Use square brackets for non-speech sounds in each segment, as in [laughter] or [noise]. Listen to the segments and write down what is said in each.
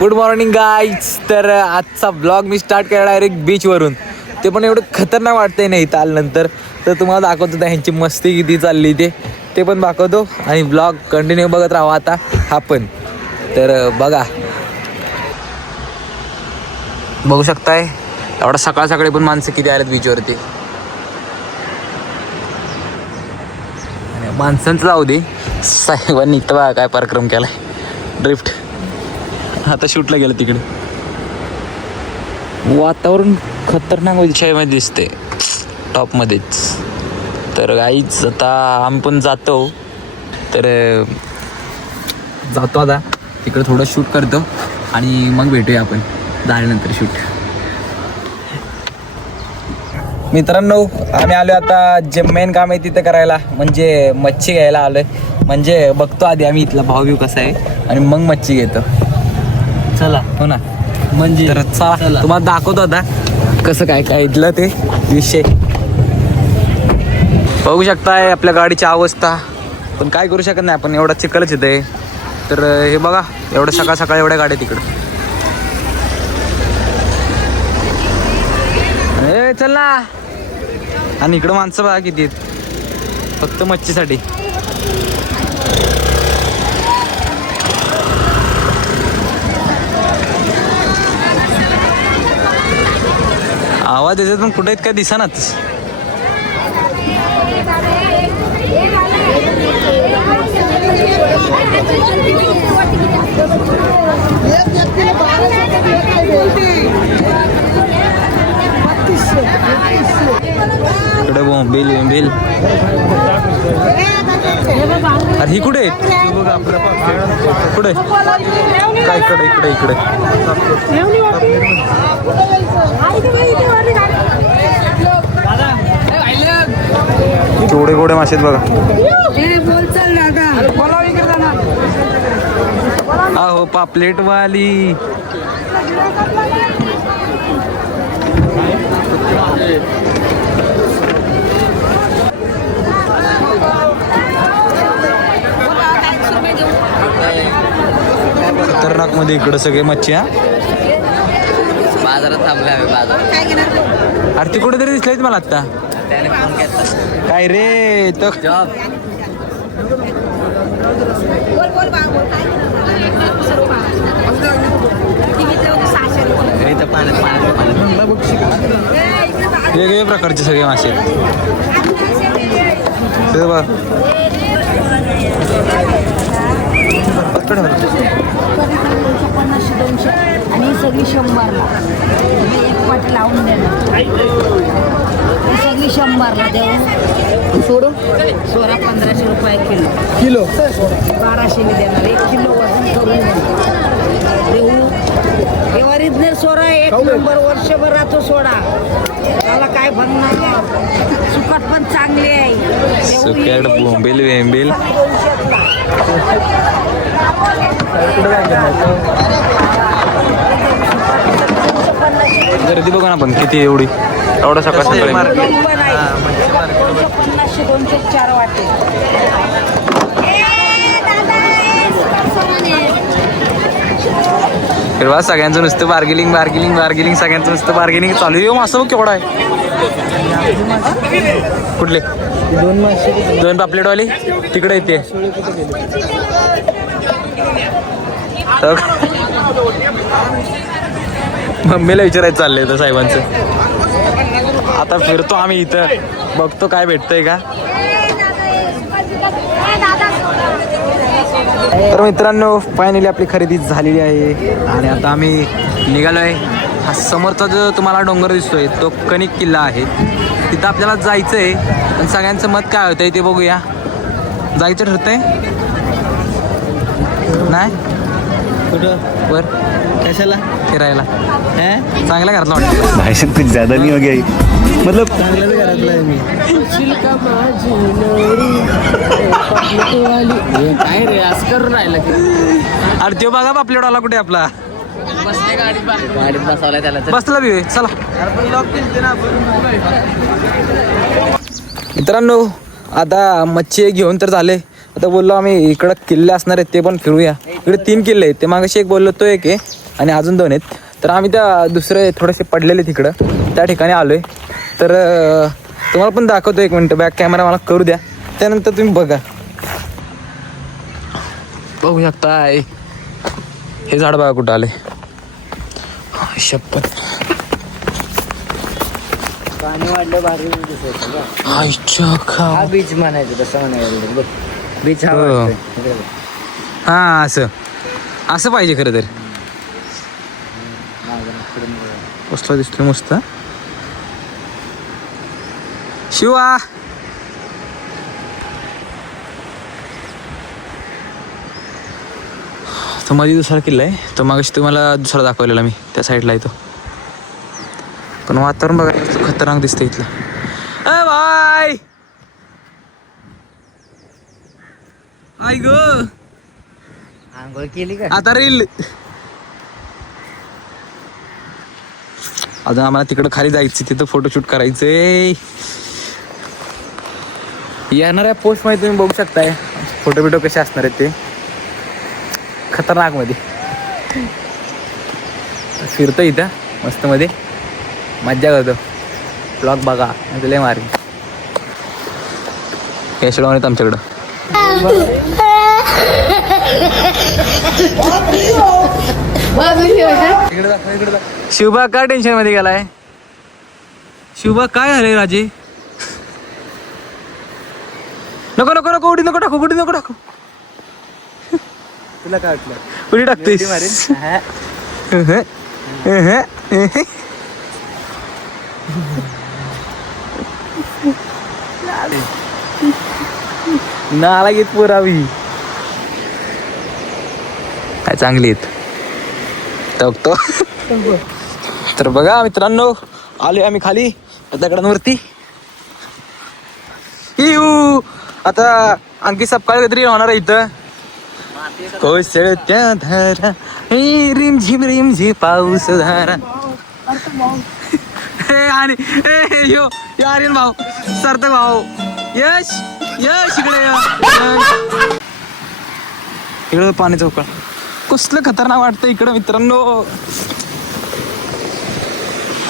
Good morning guys तर आजचा blog मी स्टार्ट केला डायरेक्ट बीचवरून ते पण एवढं खतरनाक वाटतंय नाही इथं आल्यानंतर. तर तुम्हाला दाखवतो त्या ह्यांची मस्ती किती चालली ते. ते पण दाखवतो आणि ब्लॉग कंटिन्यू बघत राहा आता हा पण. तर बघा. बघू शकताय एवढा सकाळ सकाळी पण माणसं किती आलेत बीचवरती माणसांचं जाऊ दे. साहेबांनी इथं काय पराक्रम केलाय. ड्रिफ्ट आता शूटला गेलं तिकडे. वातावरण खतरनाक विषयामध्ये दिसते. टॉपमध्येच. तर गाईच आता आम्ही पण जातो. तर जातो आता. तिकडे थोडं शूट करतो. आणि मग भेटूया आपण. झाल्यानंतर शूट. मित्रांनो आम्ही आलो आता जे मेन काम आहे तिथं करायला. म्हणजे मच्छी घ्यायला आलोय. म्हणजे बघतो आधी आम्ही इथला भाव बिव कसा आहे. आणि मग मच्छी घेतो. चला. हो ना. म्हणजे तर चला तुम्हाला दाखवतो आता कसं काय काय इथलं ते विषय. बघू शकताय आपल्या गाडीची अवस्था. पण काय करू शकत नाही आपण एवढा चिखलच येते तर हे बघा एवढं सकाळ सकाळ एवढ्या गाड्या तिकडं. ए चल ना. आणि इकडं माणसं बघा किती फक्त मच्छीसाठी. आवाज येतात पण कुठे आहेत काय दिसानाच इकडे बिल बिल. अरे ही कुठे? आहे? कुठे? काय इकडे इकडे इकडे? केवढे गोडे मासे बघा. अहो पापलेट वाली मध्ये इकडं सगळे मच्छी हा? बाजारात थांबले आम्ही बाजारात. अरे ती कुठेतरी दिसलेत मला आता त्याने फोन घेतला काय रे तो जॉब. इथं पाण्यात पाण्यात पाण्यात वेगवेगळ्या प्रकारचे सगळे मासे बघ. पन्नासशे दोनशे आणि ही सगळी शंभरला मी एक पाटी लावून देणार. ही सगळी शंभरला देऊ. सोडून सोळा पंधराशे रुपये किलो. किलो? बाराशेने देणार. एक किलो वजन करून देऊ. ओरिजिनल सोडा एक नंबर वर्षभर राहतो सोडा. त्याला काय नाही. सुकट पण चांगली आहे. ही बोंबील वेंबील. गर्दी बघा ना पण किती एवढी. एवढा सकाळ सकाळी दोनशे पन्नासशे दोनशे चार वाटे. फिरवा सगळ्यांचं नुसतं बार्गेनिंग बार्गेनिंग बार्गेनिंग सगळ्यांचं नुसतं बार्गेनिंग चालू. येऊ असं केवढा आहे? कुठले? दोन मासे दोन पापलेटवाली तिकडे येते. मम्मीला विचारायचं चाललंय तर साहेबांचं. आता फिरतो आम्ही इथं. बघतो काय भेटतंय का? तर मित्रांनो फायनली आपली खरेदी झालेली आहे. आणि आता आम्ही निघालोय. हा समोरचा जो तुम्हाला डोंगर दिसतोय तो कणिक किल्ला आहे. तिथं आपल्याला जायचं आहे पण सगळ्यांचं मत काय होतंय ते बघूया. जायचं ठरतंय? नाही? कुठं? कशाला? फिरायला. हे? चांगल्या घरातलं वाटतं. कुछ ज्यादा नहीं हो गया? मतलब चांगल्याच घरातला आहे मी. काय रे असं करून राहिलं की? अरे तो बघा पापलेटवाला कुठे आपला? बसले गाडीत गाडीत बसवलाय त्याला तर. बसला बी होय. चला. मित्रांनो आता मच्छी घेऊन तर झाले. आता बोललो आम्ही इकडं किल्ले असणार आहेत ते पण फिरूया. इकडे तीन किल्ले आहेत ते मागाशी एक बोललो तो एक आहे आणि अजून दोन आहेत. तर आम्ही त्या दुसरे थोडेसे पडलेले तिकडं. त्या ठिकाणी आलो आहे तर तुम्हाला पण दाखवतो एक मिनटं बॅक कॅमेरा मला करू द्या. त्यानंतर तुम्ही बघा. बघू शकताय हे झाड बघा कुठं आले शपथ. पाणी वाढलं भारी बीच म्हणायचं तसं म्हणायचं. बीच हा हो. वाटतोय. इकडे बघ. हा असं. असं पाहिजे खरं तर. कसला दिसतोय मस्त. शिवा! तो मध्ये दुसरा किल्ला आहे. तो मागाशी तुम्हाला दुसरा दाखवलेला मी त्या साईडला येतो पण वातावरण बघा नुसतं खतरनाक दिसतंय इथलं. अ बाय! आई ग. आंघोळ केली का? आता रील. अजून आम्हाला तिकडं खाली जायचं तिथं फोटोशूट करायचंय. येणाऱ्या पोस्टमध्ये तुम्ही बघू शकताय. फोटो बिटो कसे असणार आहेत ते. खतरनाकमध्ये फिरतो इथं मस्त मध्ये मज्जा करतो. ब्लॉग बघा. लय मारी आहेत आमच्याकडं. शिवबा काय टेन्शनमध्ये गेलाय? शिवबा काय झालंय राजे? नको नको नको उडी नको टाकू उडी नको टाकू. तुला काय वाटलं? उडी टाकतोय नाला घेत पुरावी काय चांगली आहेत. बघतो तर बघा मित्रांनो आलोय आम्ही खाली दगडांवरती. येऊ आता आणखी सपकाळ काहीतरी होणार आहे इथं. कोसळत्या धारा रिम झिम रिम झिम पाऊस धारा. [laughs] हे आणि यो यार भाऊ सार्थक भाऊ. यश! यश इकडे पाणी चौकळ. कसलं खतरनाक वाटतं इकडं मित्रांनो.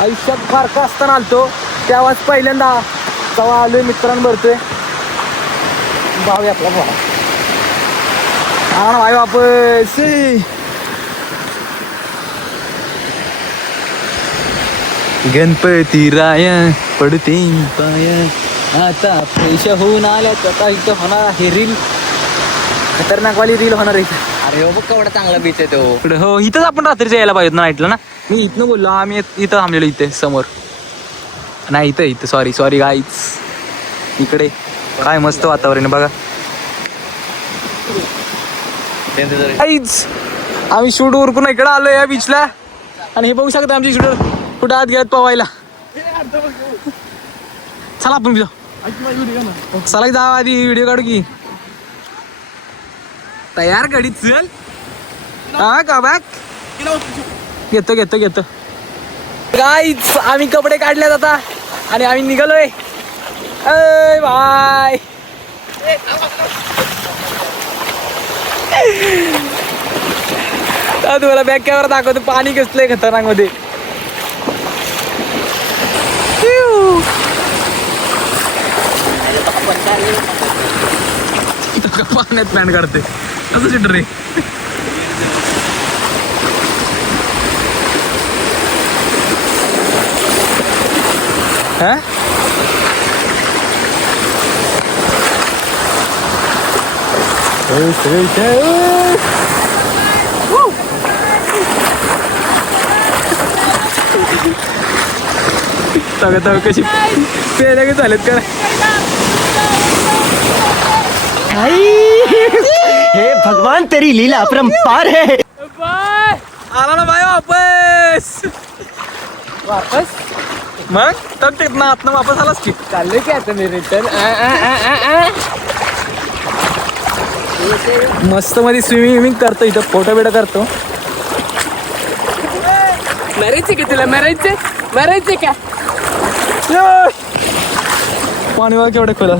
आयुष्यात फार का असताना आलतो तेव्हाच पहिल्यांदा तेव्हा आलोय मित्रांनो भरतोय. आहे आपला भाऊ. हा ना भाई वापस. गणपती राया पडते पाया. आता फ्रेश होऊन आल्या आता इथं होणार आहे रील खतरनाकवाली रील होणार इथं. अरे हो बघ केवढा चांगला बीच आहे तो. इकडे हो इथंच आपण रात्रीचं यायला पाहिजे ना नाईटला ना? मी इथनं बोललो आम्ही इथं थांबलेलो इथे समोर. नाही इथं इथं सॉरी सॉरी गाईच इकडे. काय मस्त वातावरण आहे बघा. आम्ही शूट उरकून इकडे आलो या बीचला आणि हे बघू शकता आमची शूटर कुठं आत गेल्यात पवायला चला आपण जाऊ चला की जाऊ आधी व्हिडिओ काढू की. तयार गाडी चल. हा का बॅक घेतो घेतो घेतो. गाईच आम्ही कपडे काढल्यात आता. आणि आम्ही निघालोय. अय बाय. तुम्हाला बॅग कॅमेरा दाखवतो. पाणी कसलंय खतरनाकमध्ये हिऊ. इथं का पाण्यात प्लॅन काढते. कसं चिटर रे हा? तग तग कशी पेल्या की चालेत का? हे भगवान तेरी लीला अपरंपार है। आला ना बाय वापस। वापस? मग? तर ते ना आतनं वापस आलास की? चाललोय की आता मी रिटर्न मस्त मध्ये स्विमिंग विमिंग करतो इथं. फोटो बिटो करतो. मरायचे की तुला? मरायचे मरायचे का! पाणी बघा केवढे खोला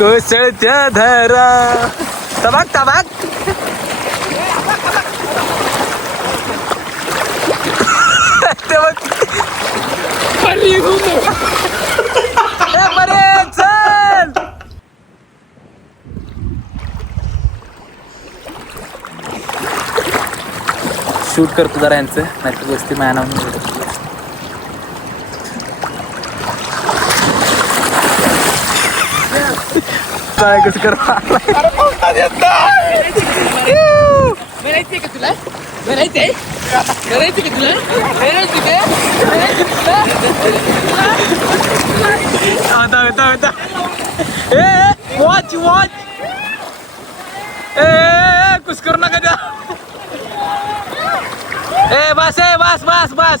कोसळत्या धरा तबाक तबाक. शूट करतो जरा यांचं. नाही तर गोष्टी मॅनावर नावाने काय कसं कर मेरायचे का तुला मेरायचे मेरायचे का तुला मेरायचे का मेरायचे का तुला ए वॉच वॉच ए कुछ करू नका द्या ए बस ए बस बस बस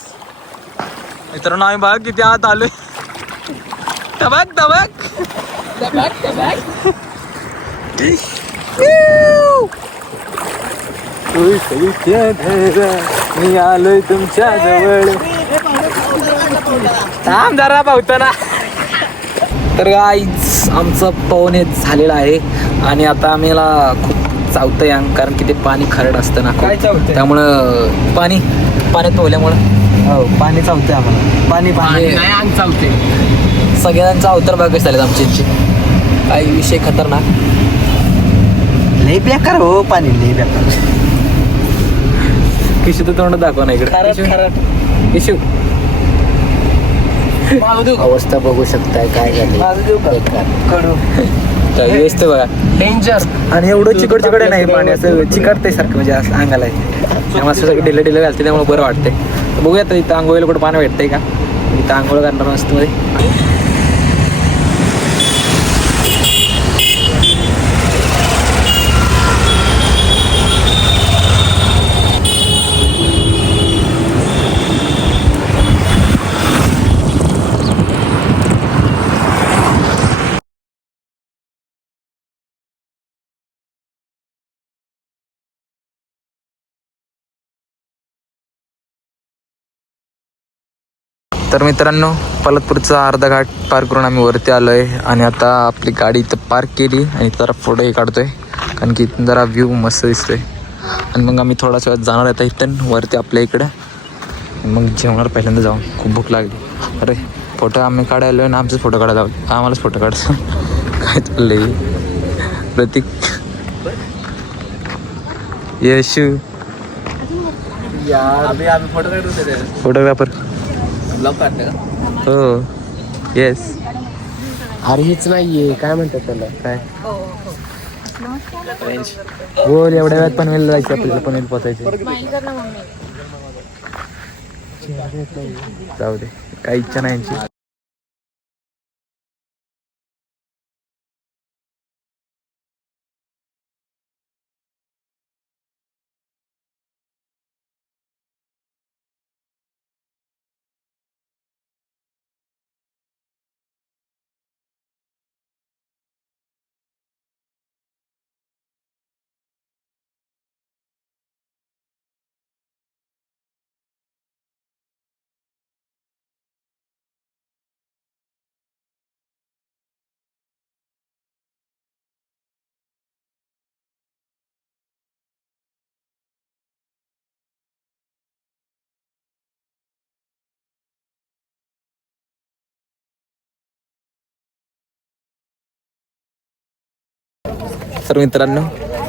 मित्रांनो आम्ही बघ किती आत आलोय तबक तबक Tabak, tabak. मी आलोय तुमच्या जवळ थांब जरा पावताना तर आईच आमचं पवने झालेलं आहे. आणि आता आम्हाला खूप चावतं या कारण की ते पाणी खरड असतं ना खूप. त्यामुळं पाणी पाण्यात पोहल्यामुळं हो पाणी चावतंय आम्हाला. पाणी पाणी. आणि नाही अंग चावते सगळ्यांचा अवतार भाग कसे झालेत आमच्या काही विषय खतरनाक? लय बेकार हो पाणी लय बेकार. किशू तर तोंड दाखवा ना इकडे. किशू. अवस्था बघू शकताय काय झाली कडू व्यस्त बघा. डेंजर आणि एवढं चिकट चिकट नाही पाणी असं चिकटते सारखं म्हणजे असं अंगाला आहे. त्यामुळे असं सगळं ढिलं ढिलं घालते त्यामुळे बरं वाटतंय. तर बघूया आता इथं आंघोळीला कुठं पाणी भेटतंय का? इथं आंघोळ करणार मस्त मध्ये. तर मित्रांनो पलतपूरचा अर्धा घाट पार करून आम्ही वरती आलो आहे आणि आता आपली गाडी इथं पार्क केली आणि जरा फोटोही काढतोय कारण की इथून जरा व्ह्यू मस्त दिसतोय. आणि मग आम्ही थोडासा वेळात जाणार आहे इथून वरती आपल्या इकडं. मग जेवणार पहिल्यांदा जाऊन खूप भूक लागली. अरे फोटो आम्ही काढायलो आणि आमचेच फोटो काढायला लावले. आम्हालाच फोटो काढायचं. काय चाललंय प्रतीक. यशू. फोटोग्राफर हो. येस अरे हेच नाहीये. काय म्हणतात त्याला? काय? बोल एवढ्या वेळात पनवेल जायचं आपल्याला पनवेल पोचायचं. जाऊ दे. काही इच्छा नाही यांची. तर मित्रांनो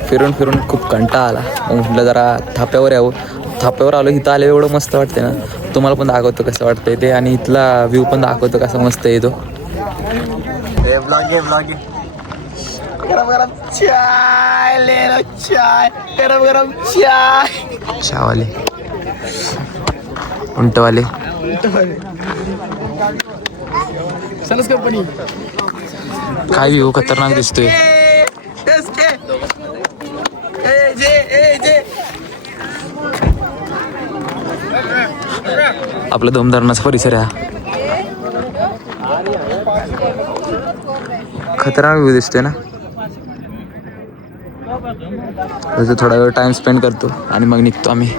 फिरून फिरून खूप कंटाळा आला. मग म्हटलं जरा थाप्यावर यावं. थाप्यावर आलो इथं आलं एवढं मस्त वाटते ना. तुम्हाला पण दाखवतो कसं वाटतंय ते आणि इथला व्ह्यू पण दाखवतो कसा मस्त येतो ब्लॉग ब्लॉग गरम गरम चाय ले लो चाय. गरम गरम चाय. चहावाले उंटवाले. सनस कंपनी. काय व्ह्यू खतरनाक दिसतोय. आपला धोमधरणाचा परिसर आहे खतरा खतरनाक व्ह्यू दिसतोय ना? थोडा वेळ टाइम स्पेंड करतो आणि मग निघतो आम्ही.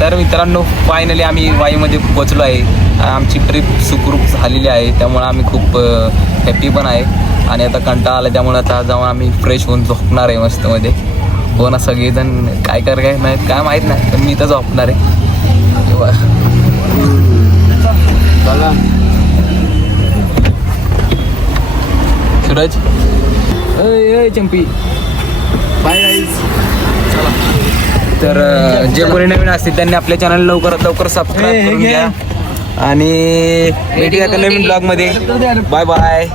तर मित्रांनो फायनली आम्ही वाईमध्ये पोचलो आहे. आमची ट्रिप सुखरूप झालेली आहे. त्यामुळे आम्ही खूप हॅपी पण आहे. आणि आता कंटाळा आला त्यामुळे आता जाऊन आम्ही फ्रेश होऊन झोपणार आहे मस्तमध्ये. हो ना सगळेजण काय कर काय नाही काय माहीत नाही पण मी इथं झोपणार आहे. सूरज अय चंपी. बाय गाईज तर जे कोणी नवीन असतील त्यांनी आपल्या चॅनल लवकरात लवकर सबस्क्राईब करून घ्या. आणि भेटूया नवीन ब्लॉगमध्ये. Bye bye